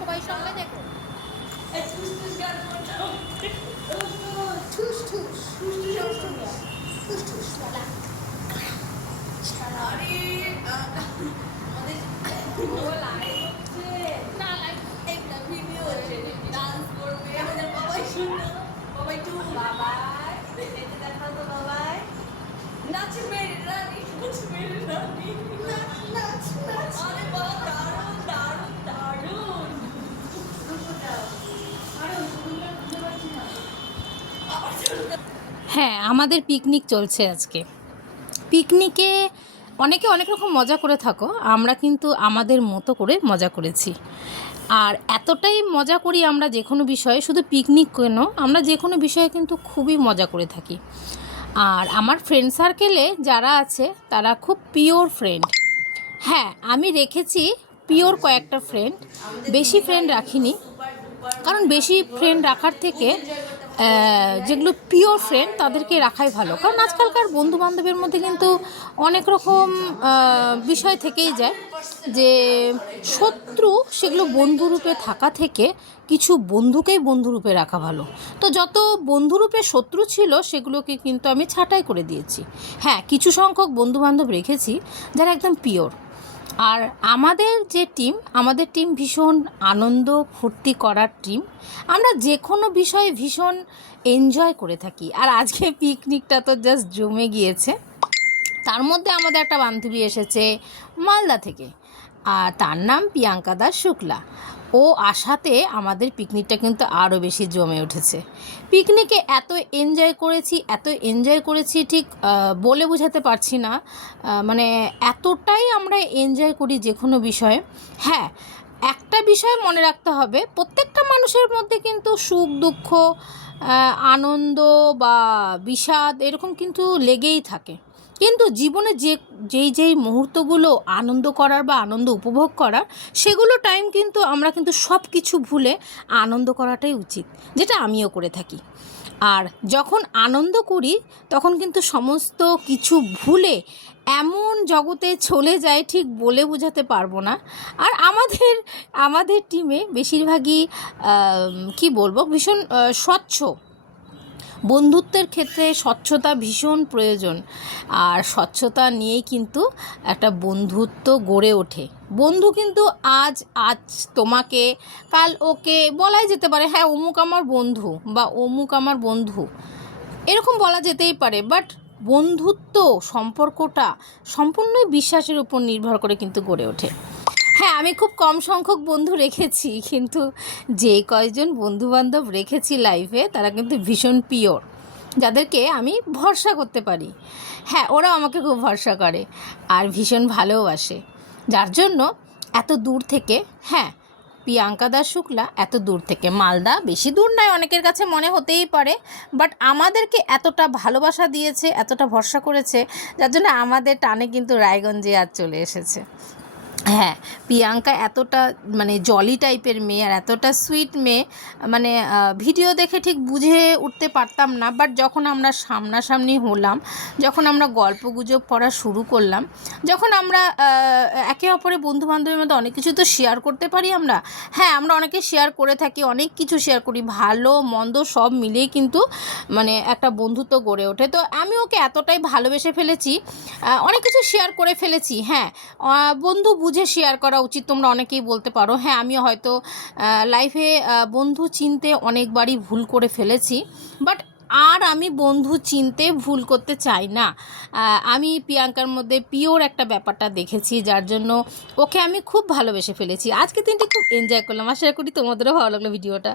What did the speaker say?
সবাই সঙ্গে দেখো। হ্যাঁ, আমাদের পিকনিক চলছে আজকে। পিকনিকে অনেকে অনেক রকম মজা করে থাকো, আমরা কিন্তু আমাদের মতো করে মজা করেছি। আর এতটাই মজা করি আমরা যে কোনো বিষয়ে, শুধু পিকনিক কেন, আমরা যে কোনো বিষয়ে কিন্তু খুবই মজা করে থাকি। আর আমার ফ্রেন্ড সার্কেলে যারা আছে তারা খুব পিওর ফ্রেন্ড। হ্যাঁ, আমি রেখেছি পিওর কয়েকটা ফ্রেন্ড, বেশি ফ্রেন্ড রাখিনি। কারণ বেশি ফ্রেন্ড রাখার থেকে যেগুলো পিওর ফ্রেন্ড তাদেরকে রাখাই ভালো। কারণ আজকালকার বন্ধুবান্ধবের মধ্যে কিন্তু অনেক রকম বিষয় থেকেই যায়, যে শত্রু সেগুলো বন্ধুরূপে থাকা থেকে কিছু বন্ধুকেই বন্ধুরূপে রাখা ভালো। তো যত বন্ধুরূপে শত্রু ছিল সেগুলোকে কিন্তু আমি ছাঁটাই করে দিয়েছি। হ্যাঁ, কিছু সংখ্যক বন্ধুবান্ধব রেখেছি যারা একদম পিওর। আর আমাদের টিম ভীষণ আনন্দ ফুর্তি করার টিম। আমরা যে কোনো বিষয়ে ভীষণ এনজয় করে থাকি। আর আজকে পিকনিকটা তো জাস্ট জমে গিয়েছে। তার মধ্যে আমাদের একটা বান্ধবী এসেছে মালদা থেকে, আর তার নাম প্রিয়াঙ্কা দাস শুক্লা। ও আসাতে আমাদের পিকনিকটা কিন্তু আরও বেশি জমে উঠেছে। পিকনিকে এত এনজয় করেছি ঠিক বলে বোঝাতে পারছি না। মানে এতটাই আমরা এনজয় করি যে কোনো বিষয়ে। হ্যাঁ, একটা বিষয় মনে রাখতে হবে, প্রত্যেকটা মানুষের মধ্যে কিন্তু সুখ দুঃখ, আনন্দ বা বিষাদ এরকম কিন্তু লেগেই থাকে। কিন্তু জীবনে যেই মুহূর্তগুলো আনন্দ করার বা আনন্দ উপভোগ করার, সেগুলো টাইম কিন্তু আমরা কিন্তু সব কিছু ভুলে আনন্দ করাটাই উচিত, যেটা আমিও করে থাকি। আর যখন আনন্দ করি তখন কিন্তু সমস্ত কিছু ভুলে এমন জগতে চলে যায়, ঠিক বলে বোঝাতে পারবো না। আর আমাদের টিমে বেশিরভাগই কি বলবো, ভীষণ স্বচ্ছ। বন্ধুত্বের ক্ষেত্রে স্বচ্ছতা ভীষণ প্রয়োজন। আর স্বচ্ছতা নিয়েই কিন্তু একটা বন্ধুত্ব গড়ে ওঠে। বন্ধু কিন্তু আজ তোমাকে, কাল ওকে বলাই যেতে পারে, হ্যাঁ অমুক আমার বন্ধু বা অমুক আমার বন্ধু, এরকম বলা যেতেই পারে। বাট বন্ধুত্ব সম্পর্কটা সম্পূর্ণই বিশ্বাসের উপর নির্ভর করে কিন্তু গড়ে ওঠে। হ্যাঁ, আমি খুব কম সংখ্যক বন্ধু রেখেছি, কিন্তু যে কয়জন বন্ধুবান্ধব রেখেছি লাইফে তারা কিন্তু ভীষণ পিওর, যাদেরকে আমি ভরসা করতে পারি। হ্যাঁ, ওরাও আমাকে খুব ভরসা করে আর ভীষণ ভালোবাসে। যার জন্য এত দূর থেকে, হ্যাঁ প্রিয়াঙ্কা দাস শুক্লা এত দূর থেকে, মালদা বেশি দূর নয়, অনেকের কাছে মনে হতেই পারে, বাট আমাদেরকে এতটা ভালোবাসা দিয়েছে, এতটা ভরসা করেছে, যার জন্য আমাদের টানে কিন্তু রায়গঞ্জে আজ চলে এসেছে। হ্যাঁ, প্রিয়াঙ্কা এতটা মানে জলি টাইপের মেয়ে আর এতটা সুইট মেয়ে, মানে ভিডিও দেখে ঠিক বুঝে উঠতে পারতাম না। বাট যখন আমরা সামনাসামনি হলাম, যখন আমরা গল্পগুজব পড়া শুরু করলাম, যখন আমরা একে অপরের বন্ধুবান্ধবের মধ্যে অনেক কিছু তো শেয়ার করতে পারি আমরা। হ্যাঁ, আমরা অনেকে শেয়ার করে থাকি, অনেক কিছু শেয়ার করি, ভালো মন্দ সব মিলেই কিন্তু মানে একটা বন্ধুত্ব গড়ে ওঠে। তো আমি ওকে এতটাই ভালোবেসে ফেলেছি, অনেক কিছু শেয়ার করে ফেলেছি। হ্যাঁ, বন্ধু বুঝে শেয়ার করা উচিত, তোমরা অনেকেই বলতে পারো। হ্যাঁ, আমিও হয়তো লাইফে বন্ধু চিনতে অনেকবারই ভুল করে ফেলেছি, বাট আর আমি বন্ধু চিনতে ভুল করতে চাই না। আমি প্রিয়াঙ্কার মধ্যে পিওর একটা ব্যাপারটা দেখেছি, যার জন্য ওকে আমি খুব ভালোবেসে ফেলেছি। আজকে দিনটি খুব এনজয় করলাম। আশা করি তোমাদেরও ভালো লাগলো ভিডিওটা।